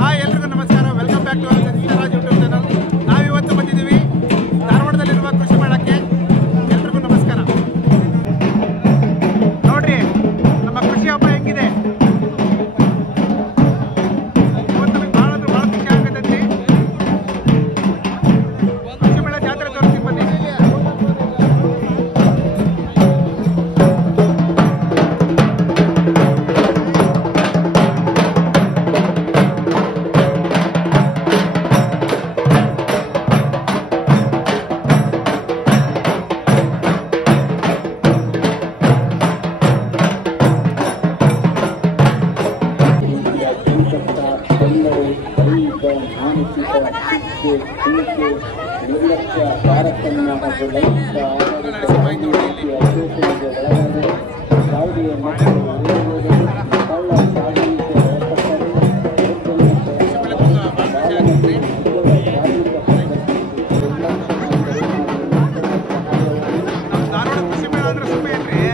Hi ಎಲ್ರಿಗೂ ನಮಸ್ಕಾರ. Welcome back to our Satishraj YouTube channel. ನಾವಿವತ್ತು ಬಂದಿದ್ದೀವಿ ಧಾರವಾಡದಲ್ಲಿರುವ ಕೃಷಿ ಮೇಳಕ್ಕೆ. ಎಲ್ರಿಗೂ ನಮಸ್ಕಾರ. ನೋಡ್ರಿ ನಮ್ಮ ಕೃಷಿ ಹಬ್ಬ ಹೆಂಗಿದೆ. ಇವತ್ತು ನಮಗೆ ಭಾಳ ಅಂದ್ರೆ ಭಾಳ ಖುಷಿ ಆಗತೈತಿ. ಕೃಷಿ ಮೇಳ ಜಾತ್ರೆ ತೋರಿಸ್ತೀವಿ ಬನ್ನಿ. ನಿರ್ಲಕ್ಷ್ಯ ತಾರತಮ್ಯ ಹಾಗೂ ಲೈಂಗಿಕ ಯಾವುದೇ ಮಕ್ಕಳು ಕಳ್ಳ ಸಾಗಾಣಿಕೆ ಧಾರವಾಡ ಕೃಷಿ ಮೇಳ ಅಂದ್ರೆ ಸುಮ್ಮನೆ ಏನ್ರಿ.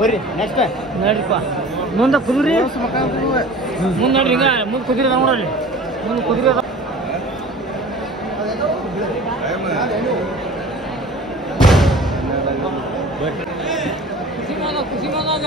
ಬರ್ರಿ ನೆಕ್ಸ್ಟ್ ನೋಡ್ರಿಪ್ಪ ಮುಂದೆ ಕುದುರೆ ಮುಂದೆ ನೋಡ್ರಿ ಹಿಂಗ ಮುಂದೆ ಕುದುರೆ ಅದಾವ ನೋಡ್ರಿ ಮುಂದೆ ಕುದುರೆ ಅದಾವ. ಖುಷಿ ಮಗ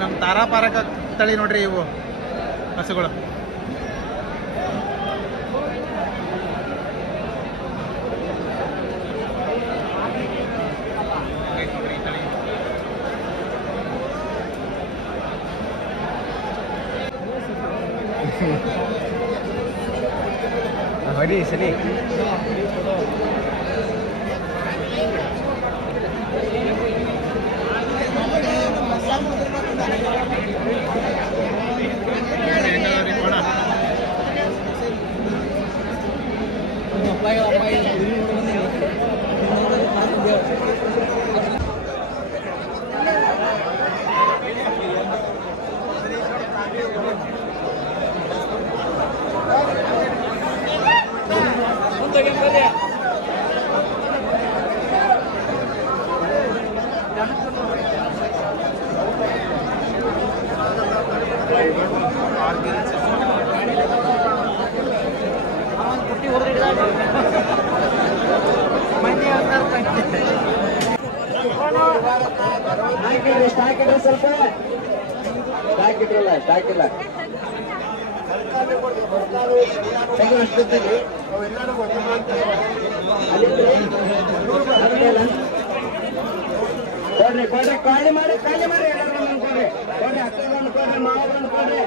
ನಮ್ಮ ತಾರಾಪಾರಕ ತಳಿ ನೋಡ್ರಿ ಇವು ಹಸುಗಳು. ಹೊಡಿ ಸರಿ ಸ್ವಲ್ಪ ಸ್ಟಾಕಿಲ್ಲ ಕೊಡ್ರಿ ಖಾಲಿ ಮಾಡಿ ಎಲ್ಲರೂ ಕೊಡ್ರಿ ಅಕ್ಕಗೊಂದು ಕೊಡ್ರಿ ಮಾವಗೊಂದು ಕೊಡ್ರಿ.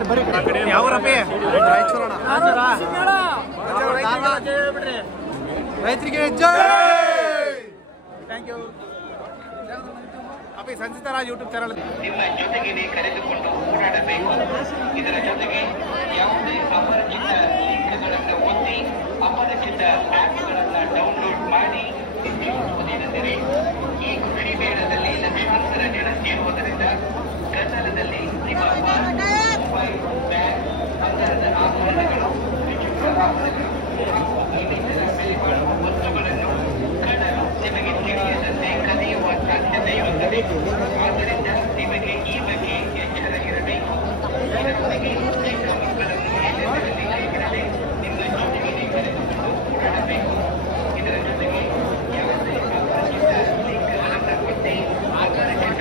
ಯಾವರಪ್ಪಿ ರೈತರಿಗೆ ಥ್ಯಾಂಕ್ ಯು ಅಪ್ಪಿ ಸಂಚಿತ ರಾಜ್ ಯೂಟ್ಯೂಬ್ ಚಾನಲ್ ನಿಮ್ಮ ಜೊತೆಗೆ ಕರೆದುಕೊಂಡು ಓಡಾಡಬೇಕು. ಇದರ ಜೊತೆಗೆ ಯಾವುದೇ ಅಪರಿಚಿತ ಲಿಂಕ್ಗಳನ್ನು ಒತ್ತಿ ಅಪರಿಚಿತ ಆ್ಯಪ್ಗಳನ್ನು ಡೌನ್ಲೋಡ್ ಮಾಡಿ ಏನೆಂದರೆ ಈ ಕೃಷಿ ಮೇಳದಲ್ಲಿ ಲಕ್ಷಾಂತರ ಜನ ಸೇರುವುದರಿಂದ ಕನ್ನಡದಲ್ಲಿ ನಿಮ್ಮ ಮೊಬೈಲ್, ಬ್ಯಾಂಕ್, ಬಂಗಾರದ ಆಭರಣಗಳು, ಇನ್ನಿತರ ಬೆಲೆ ಬಾಳುವ ವಸ್ತುಗಳನ್ನು ಕಳ್ಳರು ನಿಮಗೆ ತಿಳಿಯದಂತೆ ಕದಿಯುವ ಸಾಧ್ಯತೆ ಇರುತ್ತದೆ. ಆದ್ದರಿಂದ ನಿಮಗೆ ಈ ಬಗ್ಗೆ ಎಚ್ಚರ ಇರಬೇಕು. ಇದರೊಂದಿಗೆ ಚಿಕ್ಕ ಮಕ್ಕಳನ್ನು ಎಲ್ಲೆಂದರಲ್ಲಿ ಕೈಬಿಡದೆ ನಿಮ್ಮ ಜೊತೆಗೆ ಕರೆದುಕೊಂಡು ಓಡಾಡಬೇಕು. ಇದರ ಜೊತೆಗೆ ಯಾವುದೇ ಅಪರಿಚಿತ ಲಿಂಕ್ಗಳನ್ನು ಒತ್ತಿ ಅಪರಿಚಿತ ಆ್ಯಪ್ಗಳನ್ನು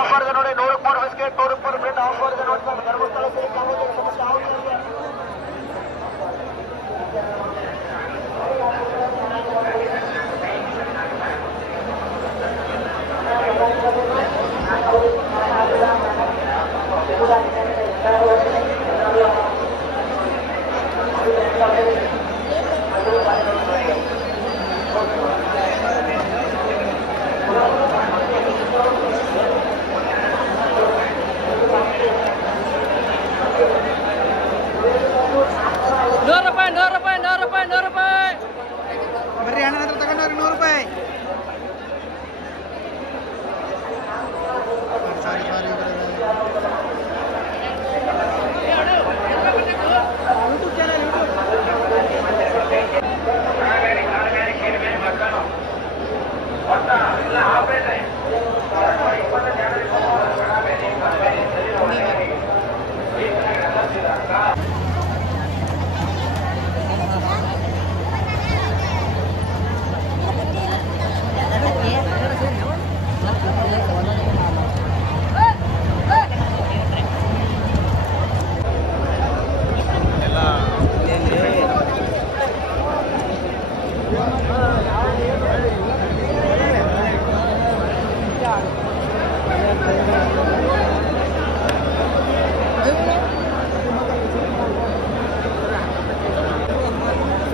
ಆಫರ್ ಇದೆ ನೋಡಿ. 100 ಬಿಸ್ಕೆಟ್ 100 ಆಫರ್ ಇದೆ ನೋಡಿ. ಧರ್ಮಸ್ಥಳ ಬರ್ರಿ ಅಣ್ಣ ಹತ್ರ ತಗೊಂಡವ್ರಿ 100 ರೂಪಾಯಿ. ಸಾರಿ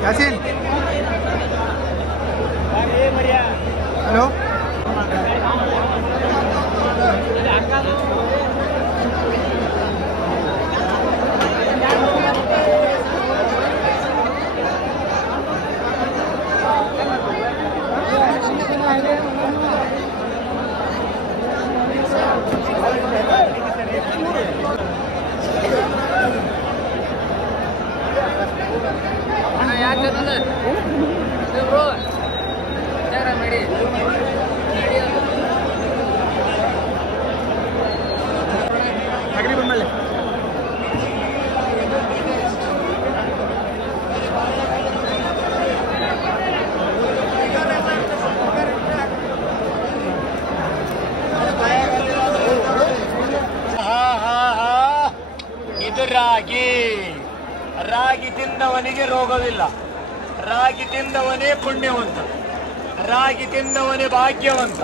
ಯಾಸೀನ್ ಹಲೋ ಅಗ್ರಿ ಬಂದ್ಮೇಲೆ ಇದು ರಾಗಿ ತಿಂದವನಿಗೆ ರೋಗವಿಲ್ಲ. ರಾಗಿ ತಿಂದವನೇ ಪುಣ್ಯವಂತ. ರಾಗಿ ತಿಂದವನೇ ಭಾಗ್ಯವಂತ.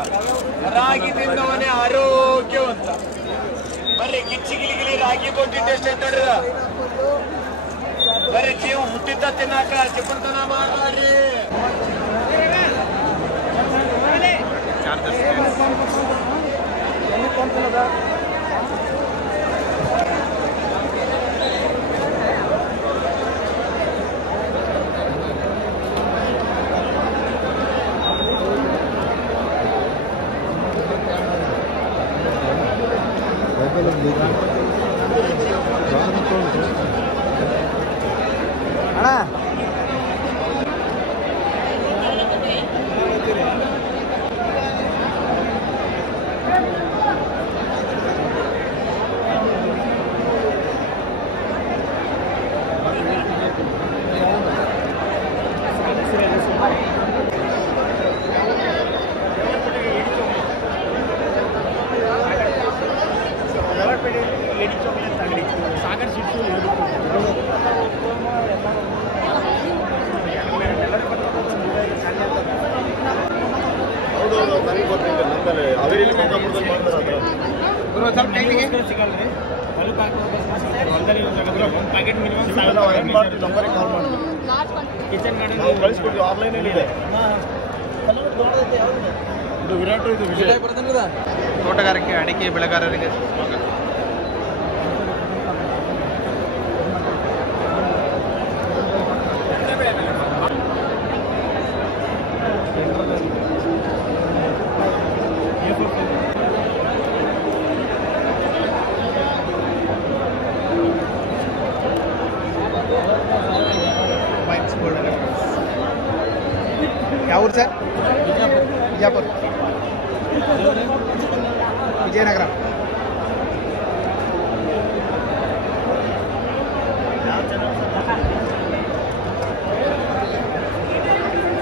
ರಾಗಿ ತಿಂದವನೇ ಆರೋಗ್ಯವಂತ. ಬರ್ರಿ ಗಿಚ್ಚಿಗಿಲಿಗಿಲಿ ರಾಗಿ ಕೊಟ್ಟಿದ್ದೆಷ್ಟೇ ನೋಡ್ರ. ಬರ್ರಿ ಜೀವ ಹುಟ್ಟಿದ್ದ ತಿನ್ನಾಕ ಚಿಪ್ಪಣತನ ಮಾಡ್ರಿ. ಅಣ್ಣ ನನಗೆ ಗೊತ್ತಿಲ್ಲ ನಮ್ಮಲ್ಲಿ ಅವೇರಿಯಲ್ಲಿ ಕೊಂಕಾಪುರದಲ್ಲಿ ಮಾಡ್ತಾರೆ ಗುರು ಸ್ವಲ್ಪ ಟೈಮಿಗೆ ಸಿಗಲ್ರಿ ಹೊಲಕ್ಕೆ ಹೊಲದಲ್ಲಿ ಒಂದು ಪ್ಯಾಕೆಟ್ ಮಿನಿಮಮ್ ನಾವು ಹೆಂಗೆ ಮಾಡ್ತೀವಿ ನಂಬರಿಗೆ ಕಾಲ್ ಮಾಡ್ತೀವಿ ಕಿಚನ್ ಗಾರ್ಡನ್ ನಾವು ಕಳಿಸ್ಕೊಡ್ತೀವಿ ಆನ್ಲೈನಲ್ಲಿ ಇದೆ ಇದು ವಿರಾಟ್ ಇದು ವಿಜಯ್ ತೋಟಗಾರಿಕೆ ಅಡಿಕೆ ಬೆಳೆಗಾರರಿಗೆ ಸ್ವಾಗತ. ಯಾವ ಊರು ಸರ್? ಬಿಜಾಪುರ, ವಿಜಯನಗರ.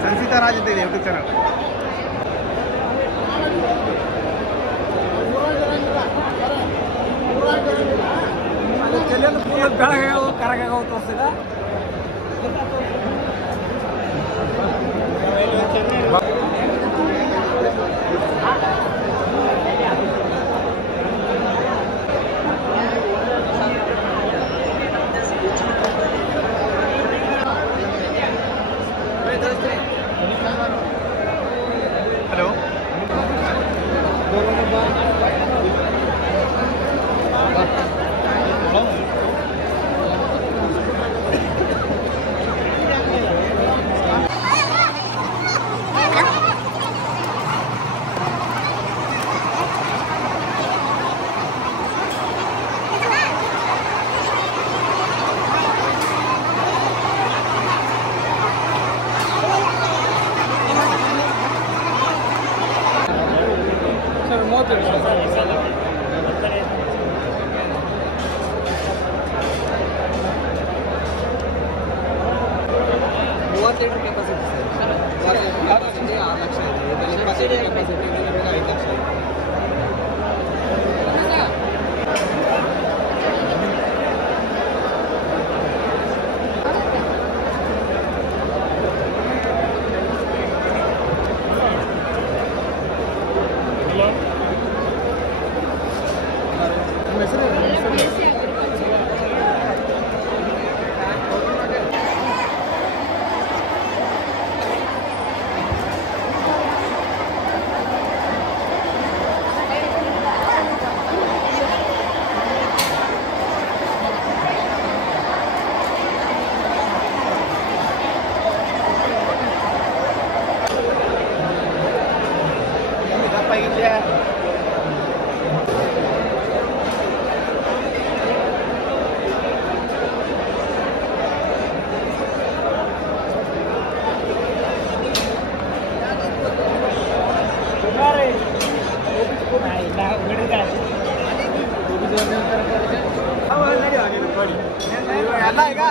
ಸಂಸೀತಾ ರಾಜ್ ಅಂತ ಇದೆ ಯೂಟ್ಯೂಬ್ ಚಾನಲ್. ಕರಗಾಗ ತೋರಿಸಿದ ಹಲೋ, ಎಲ್ಲ ಈಗ